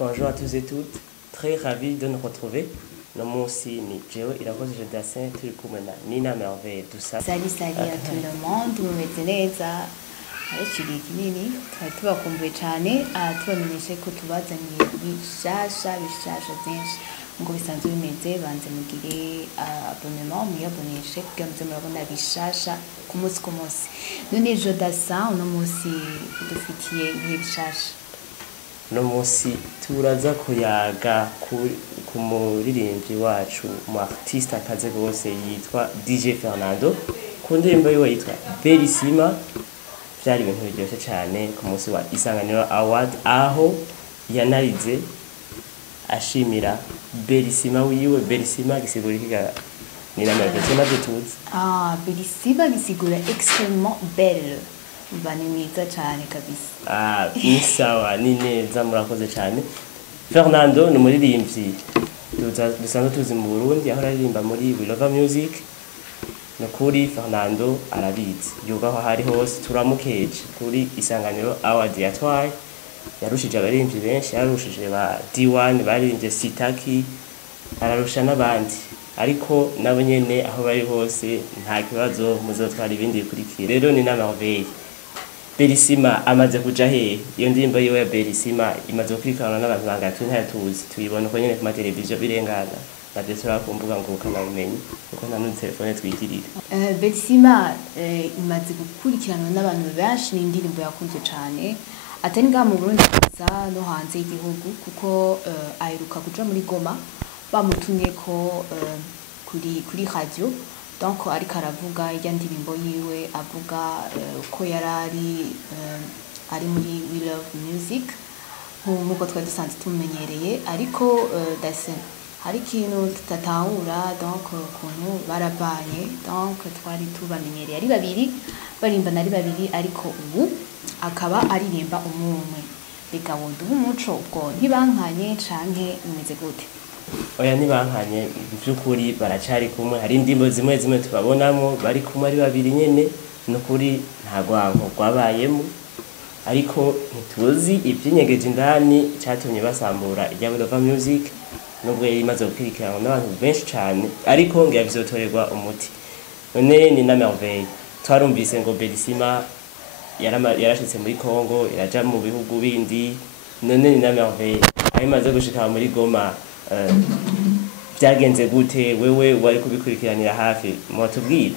Bonjour à tous et toutes, très ravi de nous retrouver. No munsi ni jewe Irakoze Jodassin turi kumwe na Nina Merveille Dusa. Salut à tout le monde, mumeze neza harikiri kinini twari tubakumbuye cyane tubamenyeshe ko tubazaniye bishasha byinshi ngo bisanzwe bimeze banze mugire abonnement muyaboneshe kugira muze murabona bishasha ku munsi none Jodassin uno munsi dufitiye ibihe bishasha. No munsi turaza kuyaga ku muririmbyi wacu mu artiste akaze gose yitwa DJ Fernando ku ndirimbo yiwe yitwa Bellissima. Byari ibintu biryoshye cyane ku munsi wa Isanganiro Award aho yanarize ashimira Bellissima wiwe. Bellissima gisigura ikiga ni na Bellissima tuzi. Bellissima gisigura extrêmement belle. Bani mwiza cyane kabisa. Ni sawa ni neza murakoze cyane. Fernando ni umuririmbyi dusanzwe tuzi mu Burundi aho aririmba muri We Love Music. Nukuri Fernando arabizi yubaho hari hose turamukeje kuri Isanganiro Award yatwaye yarushije abaririmbyi benshi, yarushije ba D1 baririmbye Sitaki, ararusha n'abandi ariko nabo nyene aho bari hose nta kibazo muzotwara ibindi bikurikira. Rero ni na Merveille Bellissima amaze kuja he iyo ndirimbo yiwe ya Bellissima imaze gukurikirana n'abantu bangahe ntatuzi tuyibona uko nyene ku mateleviziyo birengana nabyo turakumbuga ngo ukanabumenye kuko nta n'utelefone twigirira. Bellissima imaze gukurikirana n'abantu benshi, ni indirimbo yakunzwe cyane atari ngaha mu Burundi gusa no hanze y'igihugu kuko aheruka kuja muri Goma bamutumye ko kuri radio donc ariko aravuga ijya ndirimbo yiwe avuga ko yarari ari muri We Love Music nk'uko twari dusanzwe tumenyereye ariko dase hari ikintu tutatahura donc ukuntu barabanye donc twari tubamenyereye ari babiri barimbana ari babiri ariko ubu akaba aririmba umwe. Reka wonduha umuco ubwo ntibankanye canke bimeze gute? Oya nibankanye by'ukuri baracari kumwe, hari indimbo zimwe tubabonamo bari kumwe ari babiri nyene nukuri nta gwanko gwabayemo ariko ntituzi ibyinyegeje indani cyatumye basambura ijya We Love Music nubwo yari imaze gukurikirana n'abantu benshi cyane ariko ngira bizotorerwa umuti. None ni na Merveille twarumvise ngo Bellissima yarashitse muri Congo iraja mu bihugu bindi, none ni na Merveille ayimaze gushika muri Goma byagenze gute wewe wari kubikurikiranira hafi mwatubwira?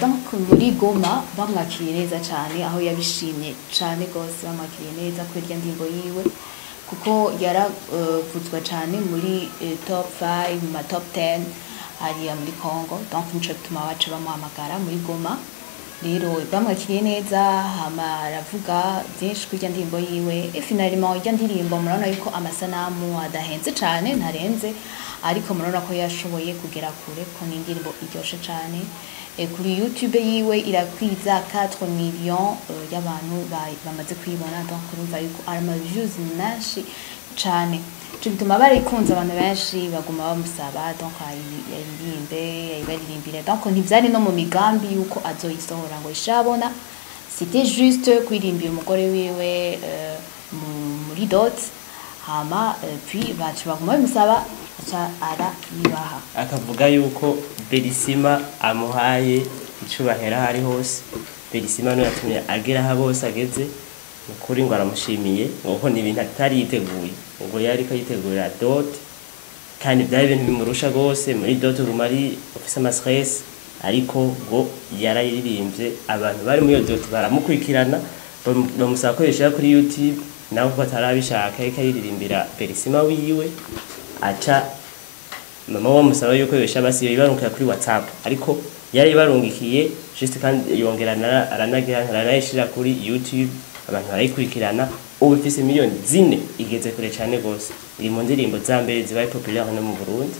Donc muri Goma bamwakiriye neza cyane aho yabishimye cyane gose, bamwakiriye neza ko irya ndimbo yiwe kuko yaravuzwa cyane muri top 5 mu top 10 hariya muri Congo, donc nico bituma baca bamuhamagara muri Goma. Rero bamwakiriye neza hama aravuga byinshi kuri irya ndimbo yiwe finalement irya ndirimbo murabona yuko amasanamu adahenze cyane ntarenze ariko murabona ko yashoboye kugera kure ko ni indirimbo iryoshe cyane. Kuri YouTube yiwe irakwiza 4 millions y'abantu bamaze kuyibona, donc urumva yuko arama views menshi cyane cyo bituma barikunze abantu benshi baguma bamusaba donc ayiririmbire donc ntivyari no mu migambi yuko azoyisohora ngo ishabona, c'était juste kwirimbira umugore wiwe muri dot hama puis bacu baguma bamusaba ara nibaha akavuga yuko Bellissima amuhaye icubahera hari hose. Bellissima no yatumye agera ha bose ageze nukuri ngo aramushimiye ngo ni ibintu atari yiteguye ngo yari ko yitegurira dot kandi byari ibintu bimurusha gose muri dot rumari office ama stress ariko ngo yarayiririmbye abantu bari muri dot baramukurikirana bamusaba ko yishaka kuri YouTube naho ko atarabishaka yakayiririmbira Bellissima wiwe aca mama wamusaba yuko yosha basi yibarungika kuri WhatsApp ariko yari barungikiye juste kandi yongerana aranayishira kuri YouTube abantu barayikurikirana ubu ifise miliyoni 4 igeze kure cyane gose, iri mu ndirimbo za mbere zibaye populaire no mu Burundi.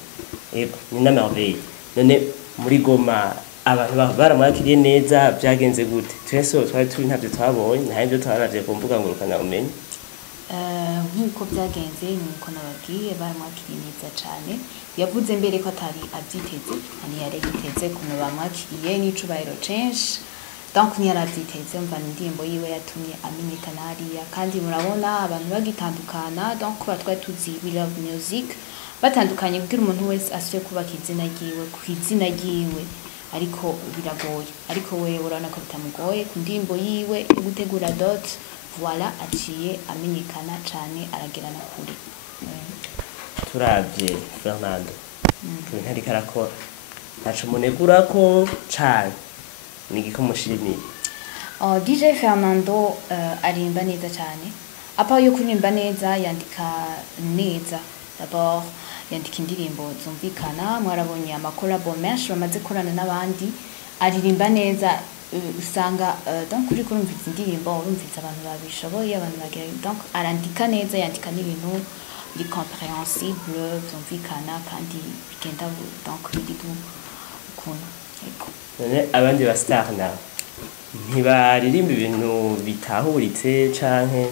Ego ni na Merveille. None muri Goma abantu baramwakiriye neza byagenze gute? Twese twari turi ntavyo twabonye nta byo twaraje kumvuga ngo rukana umenye. Nk'uko byagenze nuko nababwiye baramwakiriye neza cyane, yavuze mbere ko atari abyiteze kandi yari yiteze kuno bamwakiriye n'icubahiro censhi donc ntiyaravyiteze umva indirimbo yiwe yatumye amenyekana hariya kandi murabona abantu bagitandukana donc kuba twari tuzi we love music batandukanye kugira umuntu wese asubire kubaka izina ryiwe ku izina ryiwe ariko biragoye ariko we urabona ko bitamugoye ku ndirimbo yiwe yo gutegura dot voilà aciye amenyekana cane aragera na kure turavye Fernando ibintu ariko arakora ntaco munegurako cane nigiko mushimiye DJ Fernando arimba neza cyane apa yo kuririmba neza yandika neza d'abord yandika indirimbo zumvikana mwarabonye amakolabo menshi bamaze korana n'abandi aririmba neza usanga donc kuri kurumvitsa indirimbo urumvitsa abantu babishoboye abantu bagira donc arandika neza yandika n'ibintu biri compréhensible zumvikana kandi bigenda donc biri ukuntu ego none abandi ba star nabo ntibaririmba ibintu bitahuritse canke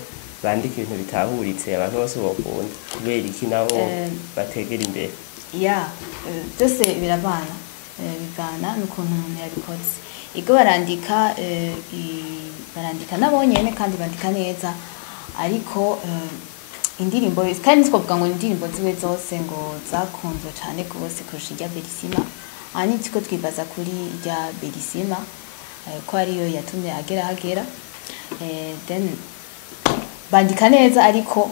bandika ibintu bitahuritse abantu bose bakunda kubera iki nabo bategera imbere ya byose birabana bivana n'ukuntu umuntu yabikoze ego barandika barandika nabo nyene kandi bandika neza ariko indirimbo kandi twavuga ngo indirimbo ziwe zose ngo zakunzwe cyane kubose kurusha irya Belisima ani tiko twibaza kuri irya Belisima ko ariyo yatumye hagera then bandika neza ariko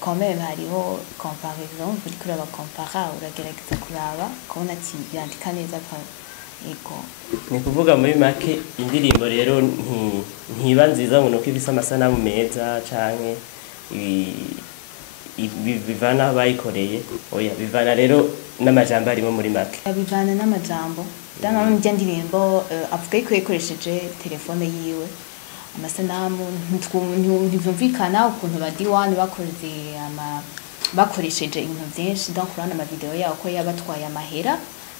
quand même hariho comparaison buri kuraba compara uragerageza kuraba kubona ati yandika neza ego ni kuvuga muri make indirimbo rero ntiba nziza ngo nuko ifise amasanamu meza canke bivana bayikoreye oya bivana rero n'amajambo arimo muri make bivana n'amajambo dama mu ndirimbo avuga ko yakoresheje telefone yiwe amasanamu ntivyumvikana ukuntu badiwani bakoresheje ibintu vyinshi donc urabona amavideo yaho ko yabatwaye amahera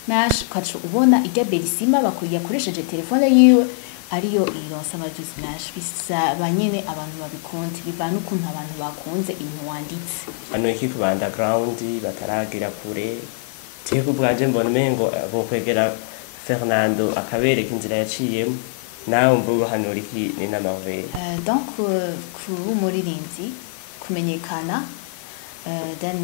menshi ukaca ubona irya Belisima yakoresheje telefone yiwe ariyo ironsa amajuzi menshi bisaba nyene abantu babikunze bivana ukuntu abantu bakunze ibintu wanditse hano iki ku underground bataragira kure tiye kubwanje mbona umengo bokwegera Fernando akabereka inzira yaciyemo nawe mvuga ubuhanura iki ni n'amavere donc ku umuririmbyi kumenyekana then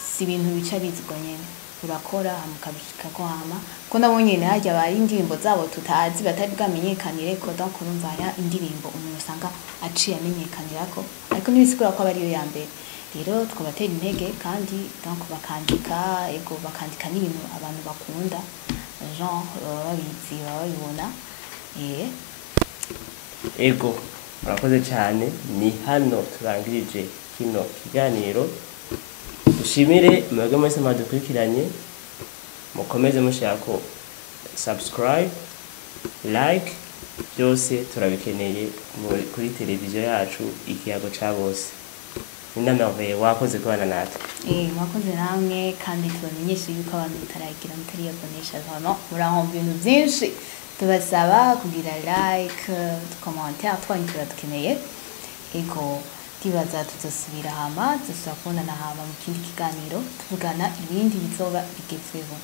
si ibintu bica bizigwa nyene urakora mukabishika ko hama ko nabonye najya bari indirimbo zabo tutazi batari bwamenyekanire ko donc urumva ya indirimbo umuntu usanga aciye amenyekanirako ariko nibisigura ko bari yo ya mbere rero twabatera intege kandi donc bakandika n'ibintu abantu bakunda genre babizi babibona ego murakoze cyane ni hano turangirije kino kiganiro dushimire mwebwe mwese mwadukurikiranye mukomeze mushako subscribe like byose turabikeneye kuri televiziyo yacu ikiyago ca bose n'amaveye wakoze kubana natwe mwakoze namwe kandi tubamenyeshe yuko abantu mutaragira mutariyabonesha vraiment murahomba ibintu byinshi tubasaba kugira like commentaire twanyu turadukeneye ego tibaza tuzosubira hama tuzakubonana hama mu kindi kiganiro tuvugana ibindi bizoba bigezweho